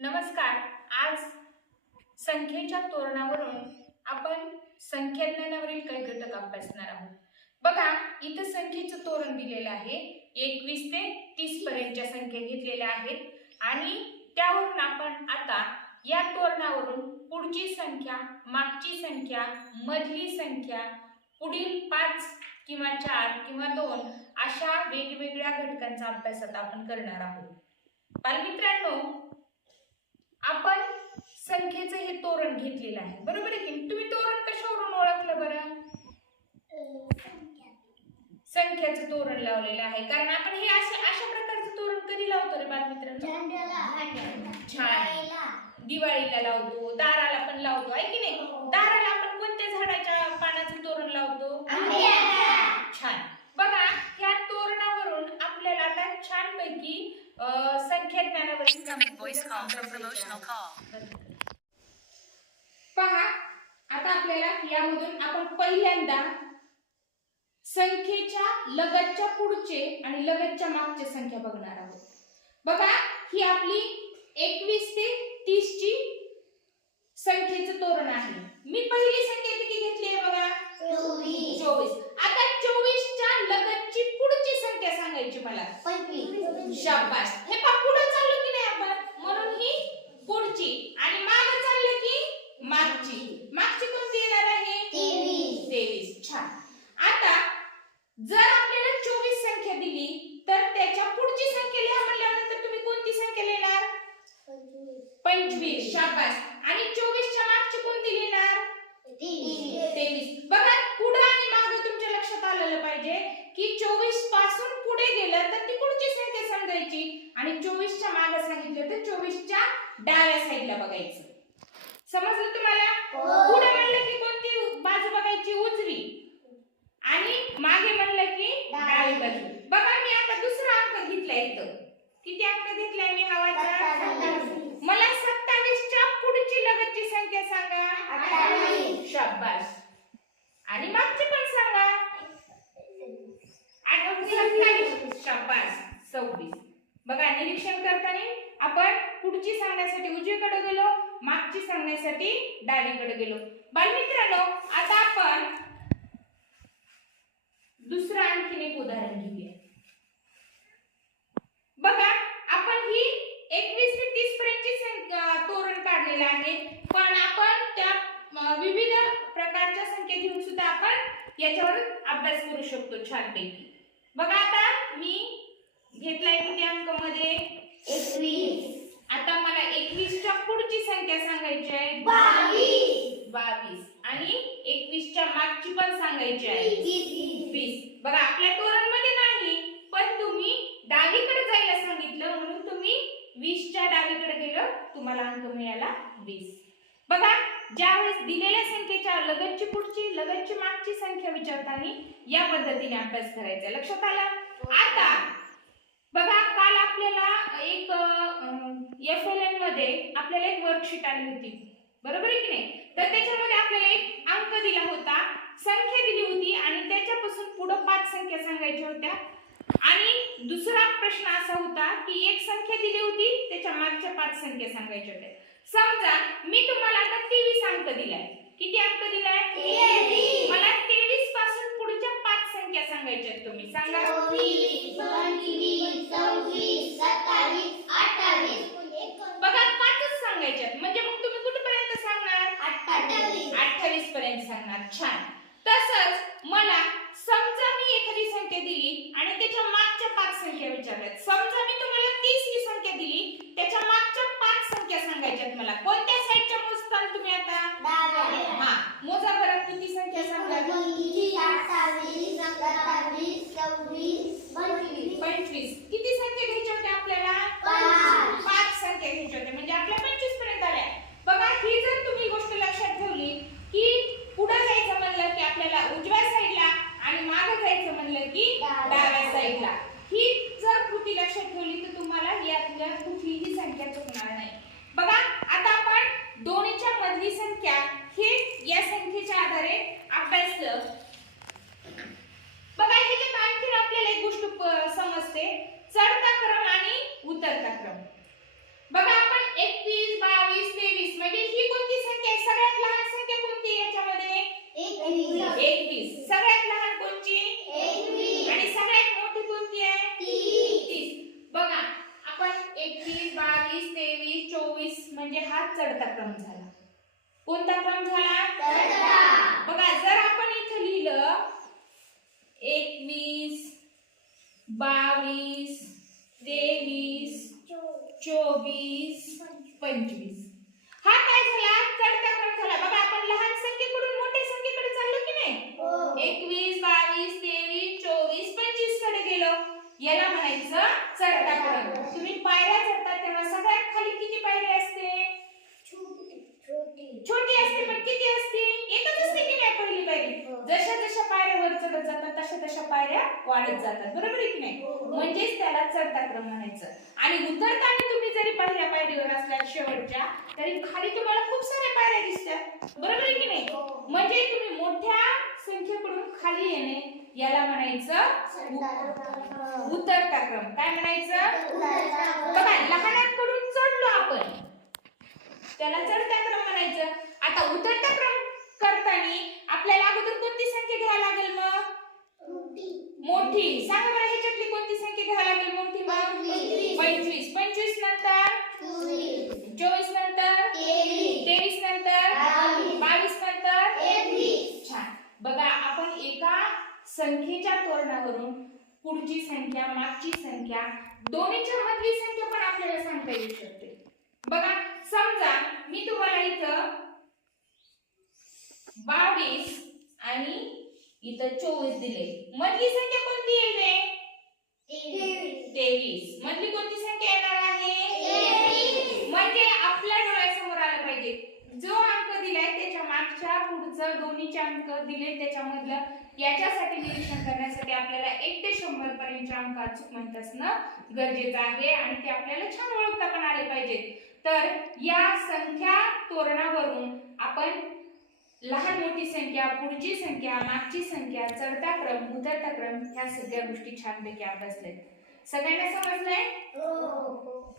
नमस्कार. आज संख्येच्या तोरणावरून आपण संख्याज्ञानावरील काही घटक अभ्यासणार आहोत. बघा, इथं संख्येचं तोरण दिलेलं आहे. 21 ते 30 पर्यंतच्या संख्या घेतलेल्या आहेत आणि त्यावरून आपण आता या तोरणावरून पुढची संख्या, मागची संख्या, मधली संख्या, पुढील 5 किंवा 4 किंवा 2 अशा वेगवेगळ्या घटकांचा अभ्यास आता आपण करणार आहोत. बालमित्रांनो, आपण संख्येचं हे तोरण घेतलेलं आहे, बरोबर आहे की? तुम्ही तोरण कशावरून ओळखलं बरं? संख्याचं तोरण लावलेलं आहे, कारण आपण हे अशा प्रकारचं तोरण कधी लावतो रे बालमित्रांनो? छान, दिवाळीला लावतो, दाराला पण लावतो, आहे की नाही? दाराला आपण कोणत्या झाडाच्या पानाचं तोरण लावतो? छान. बघा, ह्या तोरणावरून आपल्याला आता छानपैकी संख्या ज्ञानावरील पहा. आता आपल्याला यामधून आपण पहिल्यांदा संख्येच्या लगतच्या पुढचे आणि लगतच्या मागच्या संख्या बघणार आहोत. बघा, ही आपली 21 ते 30 ची संख्येचं तोरण आहे. मी पहिली संख्या किती घेतली आहे बघा? 24. आता 24 च्या लगतची पुढची संख्या सांगायची मला. 25. शाबास. हे पहा, पुढे चाललो की नाही आपण, म्हणून ही पुढची आणि मागे चाललं की मागची. मागची कोणती येणार आहे? 23. छान. आता जर आपल्याला 24 संख्या दिली तर त्याच्या पुढची संख्या लिहा म्हणल्यानंतर तुम्ही कोणती संख्या लिहिणार? 25. शाबास. आणि 24 च्या मागची कोणती लिहिणार? 23. बघा, पुढे आणि मागे तुमच्या लक्षात आलेलं पाहिजे की 24 पासून पुढे गेलं तर ती पुढची संख्या समजायची आणि 24 च्या मागे सांगितलं तर 24 च्या डाव्या साईडला बघायचं. समजलं तुम्हाला? पुढे म्हणलं की कोणती बाजू बघायची? उजवी. आणि मागे म्हणलं की डावी बाजू. बघा, मी आता दुसरा अंक घेतलाय इथं. किती अंक घेतलाय मी? हवाचा. मला 27 च्या पुढची लगतची संख्या सांगा. 28. शाबास. आणि मागची पण सांगा. 27. शाबास. 26. बघा, निरीक्षण करताना आपण पुढची सांगण्यासाठी उजवीकडे गेलो, मागची सांगण्यासाठी डावीकडे गेलो. बालमित्रांनो, आता आपण दुसरं आणखीन एक उदाहरण घेऊया. बघा, आपण ही 21 ते 30 पर्यंतची तोरण काढलेलं आहे, पण आपण त्या विविध प्रकारच्या संख्या घेऊन सुद्धा आपण याच्यावर अभ्यास करू शकतो छानपैकी. बघा, आता मी घेतलाय किती अंक मध्ये? 21. आता मला 21 च्या पुढची संख्या सांगायची आहे 22. आणि 21 च्या मागची पण सांगायची आहे 20. बघा, आपल्या तोरण मध्ये नाही, पण तुम्ही डावीकडे जायला सांगितलं म्हणून तुम्ही 20 च्या डावीकडे गेलो, तुम्हाला अंक मिळाला 20. बघा, ज्यावेळेस दिलेल्या संख्येच्या लगतची पुढची लगतची मागची संख्या विचारताना या पद्धतीने अभ्यास करायचा. लक्षात आलं? आता बघा, काल आपल्याला एक FLN मध्ये आपल्याला एक वर्कशीट आली होती, बरोबर आहे की नाही? तर त्याच्यामध्ये आपल्याला एक अंक दिला होता, संख्या दिली होती आणि त्याच्यापासून पुढे 5 संख्या सांगायच्या होत्या. आणि दुसरा प्रश्न असा होता की एक संख्या दिली होती, त्याच्या मागच्या 5 संख्या सांगायच्या होत्या. समजा मी तुम्हाला आता 23 अंक दिलाय. किती अंक दिलाय? 23. मला 23 पासून पुढच्या 5 संख्या सांगायच्या आहेत. तुम्ही सांगा. 24, 25, 26, 27, 28. बघा, 5च सांगायच्या आहेत. म्हणजे मग तुम्ही कुठपर्यंत सांगणार? 28 पर्यंत सांगणार. छान. तसंच मला समजा मी एखादी संख्या दिली आणि त्याच्या मागच्या 5 संख्या विचारल्यात. समजा मी तुम्हाला 30 ही संख्या दिली, त्याच्या मागच्या 5 संख्या सांगायच्या आहेत मला. कोणत्या साईडच्या मोजताल तुम्ही आता? हा, मोजा बरं. किती संख्या सांगा? 28, 27, 26, 25. किती संख्या घ्यायच्या होत्या आपल्याला? 5 संख्या घ्यायच्या होत्या, म्हणजे आपल्या 25 पर्यंत आल्या. बघा, ही जर तुम्ही गोष्ट लक्षात ठेवली की पुढे जायचं म्हणलं की आपल्याला उजव्या साईडला आणि मागे जायचं म्हणलं की डाव्या साईडला, ही जर कृती लक्षात ठेवली तर तुम्हाला यातल्या कुठलीही संख्या चुकणार नाही. बघा, आता आपण दोन्हीच्या मधली संख्या हे या संख्येच्या आधारे अभ्यासलं. बघा, ह्याच्यात आणखी आपल्याला एक गोष्ट समजते, चढता क्रम आणि उतरता म्हणजे हा चढता क्रम झाला. कोणता क्रम झाला? बघा जर आपण इथं लिहिलं 21 22 23 24 25 हा काय झाला? चढता क्रम झाला. बघा आपण लहान संख्येकडून मोठ्या संख्येकडे चाललो की नाही? 21 22 23 24 25 कडे गेलो. याला म्हणायचं चढता क्रम. तुम्ही पायऱ्या चढता तेव्हा सगळ्यात खाली किती पायरी असते? छोटी असते. पण किती असते? एकच असते की नाही पहिली पायरी? जशा जशा पायऱ्या वर चढत जातात तशा तशा पायऱ्या वाढत जातात. बरोबर आहे की नाही? म्हणजेच त्याला चढता क्रम म्हणायचं. आणि उतरताना तुम्ही जरी पहिल्या पायरीवर असल्यात शेवटच्या तरी खाली तुम्हाला खूप साऱ्या पायऱ्या दिसतात. बरोबर आहे की नाही? म्हणजे तुम्ही मोठ्या संख्येकडून खाली येणे याला म्हणायचं उतरता क्रम. काय म्हणायचं? बघा लहानांकडून चढलो आपण त्याला चढता क्रम म्हणायचं. आता उतरता क्रम करताना आपल्याला अगोदर कोणती संख्या घ्यायला लागेल मग? मोठी. सांगा बरं ह्याच्यातली कोणती संख्या घ्यायला लागेल मोठी मग? 25. 25 नंतर 24 नंतर 23 नंतर 22 नंतर 23. छान. बघा आपण एका संख्येच्या तोरणावरून पुढची संख्या मागची संख्या दोन्हीच्या मधली संख्या पण आपल्याला सांगता येऊ शकते. बघा समजा मी तुम्हाला इथं 22 आणि इथं 24 दिले. मधली संख्या कोणती येते? 23. मधली कोणती संख्या येणार आहे? म्हणजे आपल्या डोळ्यासमोर आलं पाहिजे जो अंक दिलाय त्याच्या मागच्या पुढचं दोन्हीचे अंक दिले त्याच्यामधलं याच्यासाठी निरीक्षण करण्यासाठी आपल्याला 1 ते 100 पर्यंतचे अंक अचूक माहित असणं गरजेचं आहे आणि ते आपल्याला छान ओळखता पण आले पाहिजेत. तर या संख्या तोरणावरून आपण लहान मोठी संख्या पुढची संख्या मागची संख्या चढता क्रम उतरता क्रम ह्या सगळ्या गोष्टी छानपैकी अभ्यासल्यात. सगळ्यांना समजलंय? हो.